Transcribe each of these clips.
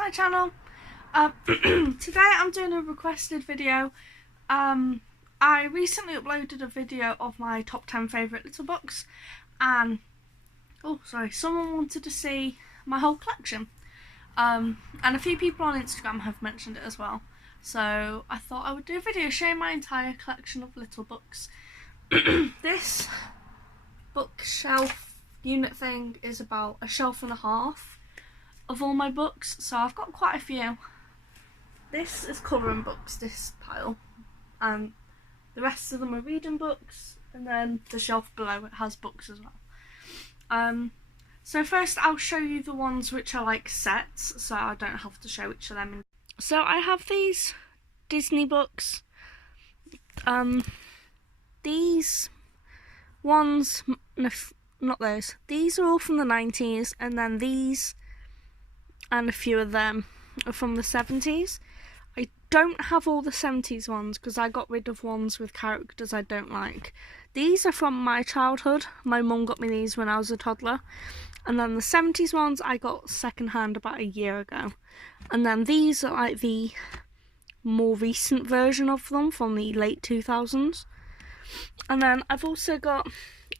to my channel. Today I'm doing a requested video. I recently uploaded a video of my top 10 favourite little books, and someone wanted to see my whole collection. And a few people on Instagram have mentioned it as well. So I thought I would do a video showing my entire collection of little books. This bookshelf unit thing is about a shelf and a half of all my books, so I've got quite a few. This is colouring books, this pile, and the rest of them are reading books, and then the shelf below it has books as well. So first I'll show you the ones which are like sets, so I don't have to show each of them. So I have these Disney books. These ones, no, not those. These are all from the 90s, and then these and a few of them are from the 70s. I don't have all the 70s ones because I got rid of ones with characters I don't like. These are from my childhood. My mum got me these when I was a toddler. And then the 70s ones I got second hand about a year ago. And then these are like the more recent version of them from the late 2000s. And then I've also got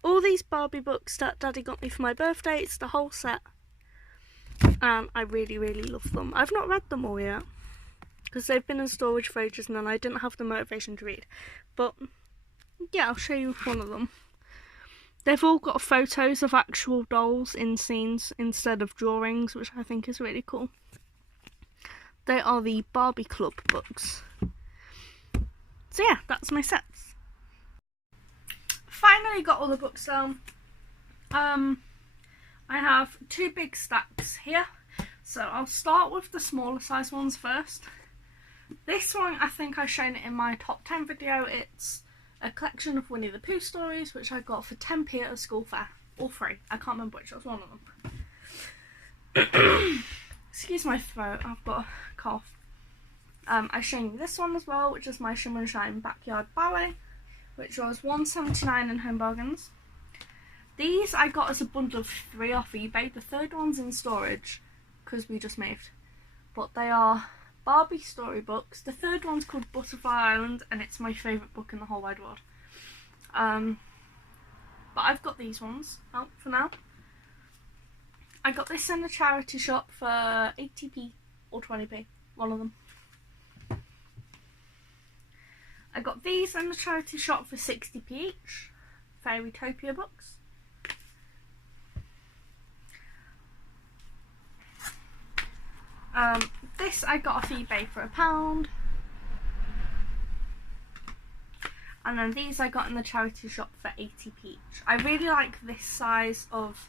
all these Barbie books that Daddy got me for my birthday. It's the whole set. And I really, really love them. I've not read them all yet because they've been in storage for ages and then I didn't have the motivation to read. But yeah, I'll show you one of them. They've all got photos of actual dolls in scenes instead of drawings, which I think is really cool. They are the Barbie Club books. So yeah, that's my sets. Finally got all the books down. I have two big stacks here, so I'll start with the smaller size ones first. This one, I think I've shown it in my top 10 video. It's a collection of Winnie the Pooh stories, which I got for 10p at a school fair. All free. I can't remember which was one of them. Excuse my throat, I've got a cough. I've shown you this one as well, which is my Shimmer and Shine Backyard Ballet, which was $1.79 in Home Bargains. These I got as a bundle of 3 off eBay. The third one's in storage because we just moved. But they are Barbie storybooks. The third one's called Butterfly Island, and it's my favourite book in the whole wide world. But I've got these ones out for now. I got this in the charity shop for 80p or 20p, one of them. I got these in the charity shop for 60p each, Fairytopia books. This I got off eBay for £1. And then these I got in the charity shop for 80p each. I really like this size of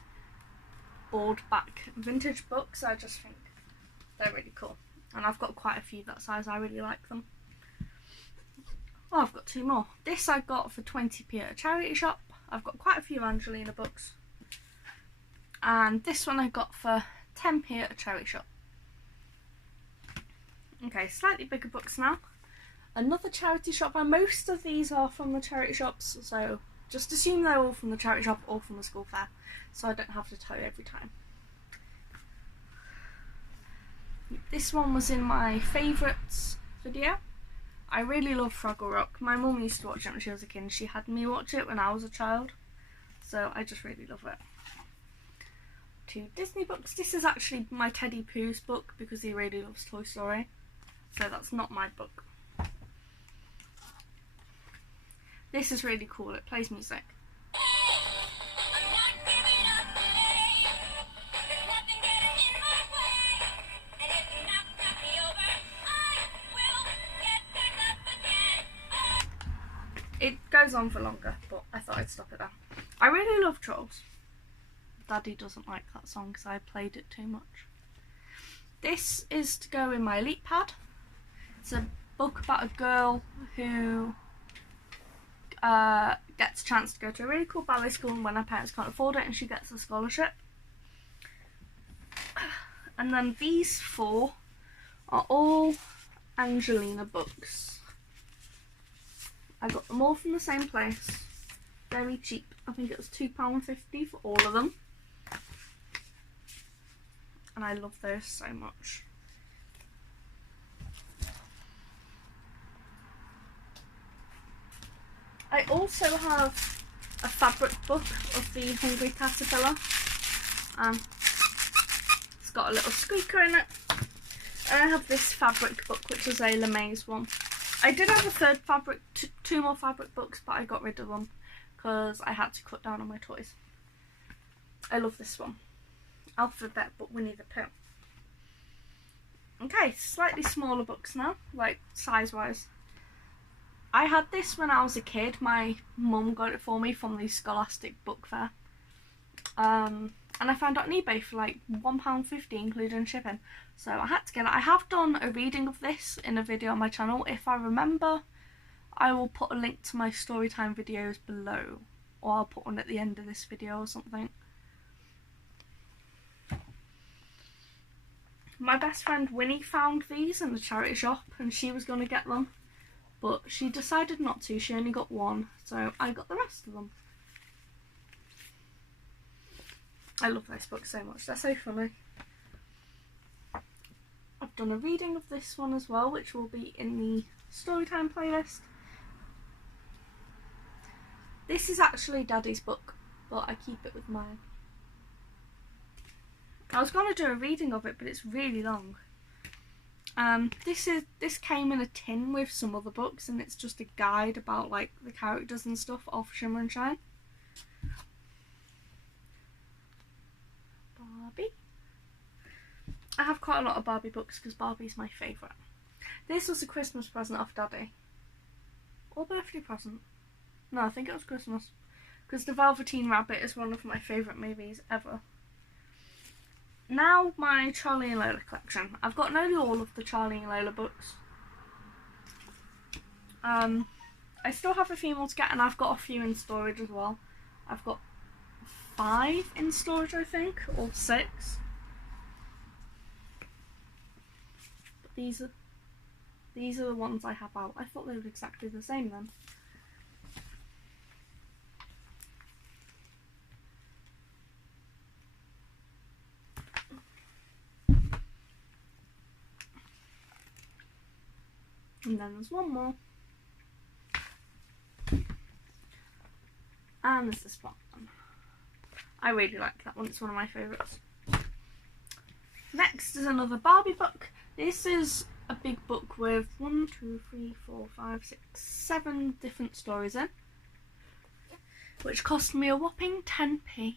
board back vintage books. I just think they're really cool. And I've got quite a few that size. I really like them. Oh, I've got 2 more. This I got for 20p at a charity shop. I've got quite a few Angelina books. And this one I got for 10p at a charity shop. Okay, slightly bigger books now. Another charity shop, and most of these are from the charity shops, so just assume they're all from the charity shop or from the school fair, so I don't have to tell you every time. This one was in my favourites video. I really love Fraggle Rock. My mum used to watch it when she was a kid, and she had me watch it when I was a child, so I just really love it. 2 Disney books. This is actually my Teddy Pooh's book because he really loves Toy Story. So that's not my book. This is really cool. It plays music. It goes on for longer, but I thought I'd stop it there. I really love Trolls. Daddy doesn't like that song because I played it too much. This is to go in my Elite pad. It's a book about a girl who gets a chance to go to a really cool ballet school when her parents can't afford it, and she gets a scholarship. And then these 4 are all Angelina books. I got them all from the same place. Very cheap. I think it was £2.50 for all of them. And I love those so much. I also have a fabric book of the Hungry Caterpillar. It's got a little squeaker in it. And I have this fabric book, which is a Lemaze one. I did have a third fabric, two more fabric books, but I got rid of them because I had to cut down on my toys. I love this one. Alphabet Book Winnie the Pooh. Okay, slightly smaller books now, like size-wise. I had this when I was a kid. My mum got it for me from the Scholastic Book Fair. And I found it on eBay for like £1.50 including shipping. So I had to get it. I have done a reading of this in a video on my channel. If I remember, I will put a link to my storytime videos below. Or I'll put one at the end of this video or something. My best friend Winnie found these in the charity shop and she was going to get them. But she decided not to. She only got one. So I got the rest of them. I love this book so much. They're so funny. I've done a reading of this one as well, which will be in the Storytime playlist. This is actually Daddy's book, but I keep it with mine. I was going to do a reading of it, but it's really long. This came in a tin with some other books, and it's just a guide about like the characters and stuff of Shimmer and Shine. Barbie. I have quite a lot of Barbie books because Barbie's my favourite. This was a Christmas present off Daddy. Or birthday present. No, I think it was Christmas. Because The Velveteen Rabbit is one of my favourite movies ever. Now my Charlie and Lola collection. I've got nearly all of the Charlie and Lola books. I still have a few more to get, and I've got a few in storage as well. I've got 5 in storage, I think, or 6. But these are the ones I have out. I thought they were exactly the same then. And then there's one more. And there's this one. I really like that one, it's one of my favourites. Next is another Barbie book. This is a big book with 1, 2, 3, 4, 5, 6, 7 different stories in, which cost me a whopping 10p.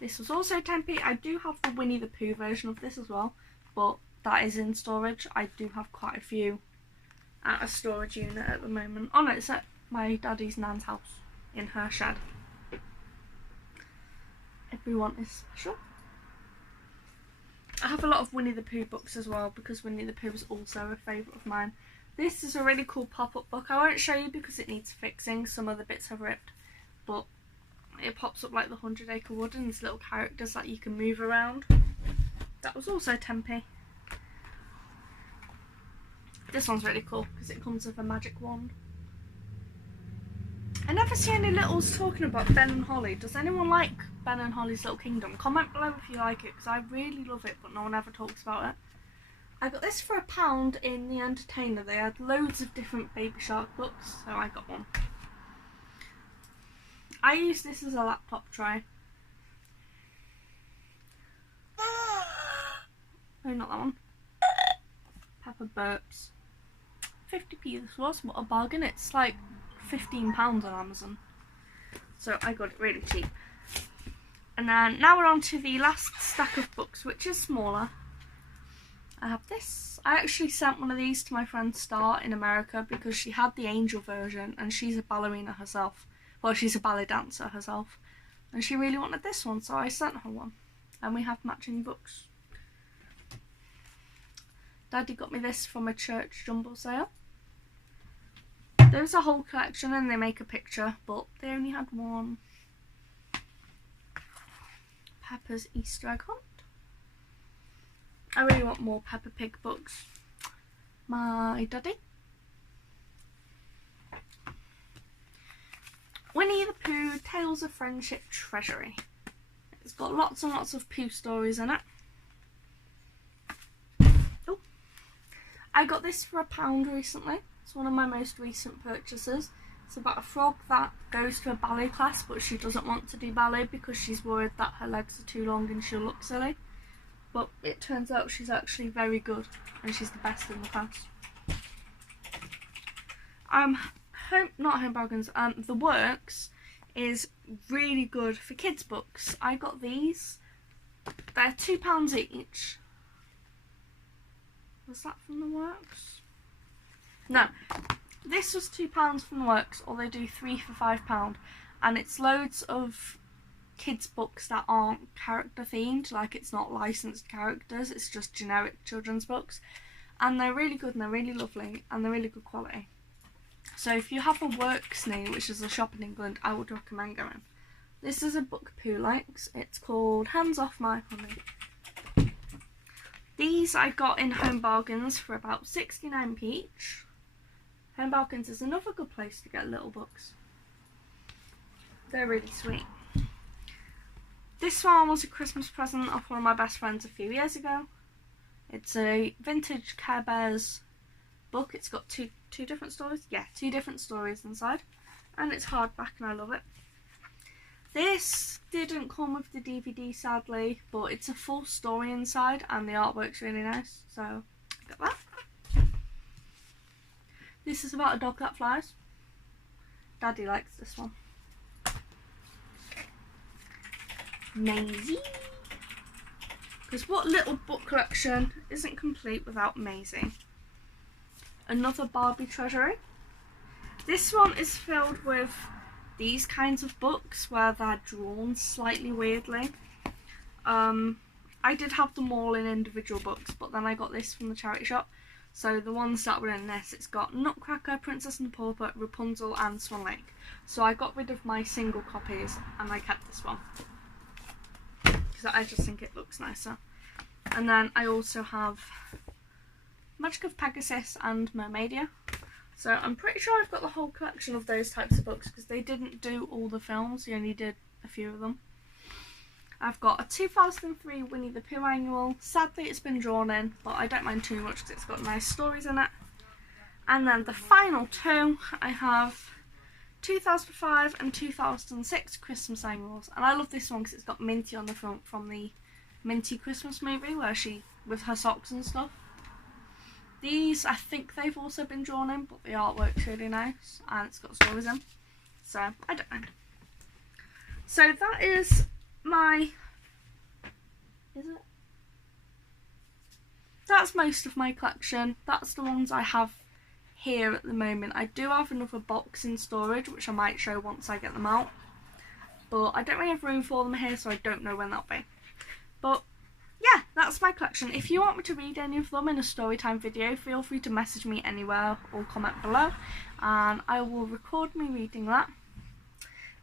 This was also 10p. I do have the Winnie the Pooh version of this as well, but that is in storage. I do have quite a few at a storage unit at the moment. Oh no, it's at my daddy's nan's house in her shed. Everyone is special. I have a lot of Winnie the Pooh books as well because Winnie the Pooh is also a favourite of mine. This is a really cool pop-up book. I won't show you because it needs fixing. Some of the bits have ripped, but it pops up like the 100 Acre Wood and there's little characters that you can move around. That was also 10p. This one's really cool because it comes with a magic wand. I never see any littles talking about Ben and Holly. Does anyone like Ben and Holly's Little Kingdom? Comment below if you like it because I really love it, but no one ever talks about it. I got this for £1 in The Entertainer. They had loads of different Baby Shark books, so I got one. I use this as a laptop tray. No, not that one. Pepper burps. 50p this was, what a bargain. It's like £15 on Amazon. So I got it really cheap. And then now we're on to the last stack of books, which is smaller. I have this. I actually sent one of these to my friend Star in America because she had the angel version and she's a ballerina herself. Well, she's a ballet dancer herself. And she really wanted this one, so I sent her one. And we have matching books. Daddy got me this from a church jumble sale. There's a whole collection and they make a picture, but they only had one. Peppa's Easter Egg Hunt. I really want more Peppa Pig books. My Daddy. Winnie the Pooh, Tales of Friendship Treasury. It's got lots and lots of Pooh stories in it. Oh, I got this for £1 recently. It's one of my most recent purchases. It's about a frog that goes to a ballet class, but she doesn't want to do ballet because she's worried that her legs are too long and she'll look silly. But it turns out she's actually very good and she's the best in the class. Not Home Bargains, The Works is really good for kids books. I got these. They're £2 each. Was that from The Works? No. This was £2 from The Works, or they do 3 for £5, and it's loads of kids books that aren't character themed, like it's not licensed characters, it's just generic children's books, and they're really good and they're really lovely and they're really good quality. So if you have a Works near, which is a shop in England, I would recommend going. This is a book Pooh likes. It's called Hands Off My Honey. These I got in Home Bargains for about 69p each. Home Bargains is another good place to get little books. They're really sweet. This one was a Christmas present off one of my best friends a few years ago. It's a vintage Care Bears book. It's got two different stories. Yeah, 2 different stories inside. And it's hardback and I love it. This didn't come with the DVD sadly, but it's a full story inside and the artwork's really nice. So, I got that. This is about a dog that flies. Daddy likes this one. Maisie. Because what little book collection isn't complete without Maisie? Another Barbie treasury. This one is filled with these kinds of books where they're drawn slightly weirdly. I did have them all in individual books, but then I got this from the charity shop. So the ones that were in this, it's got Nutcracker, Princess and the Pauper, Rapunzel and Swan Lake. So I got rid of my single copies and I kept this one. Because I just think it looks nicer. And then I also have Magic of Pegasus and Mermaidia. So I'm pretty sure I've got the whole collection of those types of books because they didn't do all the films, they only did a few of them. I've got a 2003 Winnie the Pooh annual. Sadly it's been drawn in, but I don't mind too much because it's got nice stories in it. And then the final 2, I have 2005 and 2006 Christmas annuals. And I love this one because it's got Minty on the front from the Minty Christmas movie where she, with her socks and stuff. These, I think they've also been drawn in, but the artwork's really nice and it's got stories in. So, I don't know. So that is my, that's most of my collection. That's the ones I have here at the moment. I do have another box in storage which I might show once I get them out, but I don't really have room for them here, so I don't know when that'll be. But yeah, that's my collection. If you want me to read any of them in a storytime video, feel free to message me anywhere or comment below and I will record me reading that.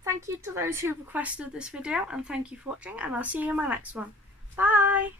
Thank you to those who requested this video and thank you for watching, and I'll see you in my next one. Bye!